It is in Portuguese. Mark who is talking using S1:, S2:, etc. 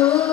S1: Senhor.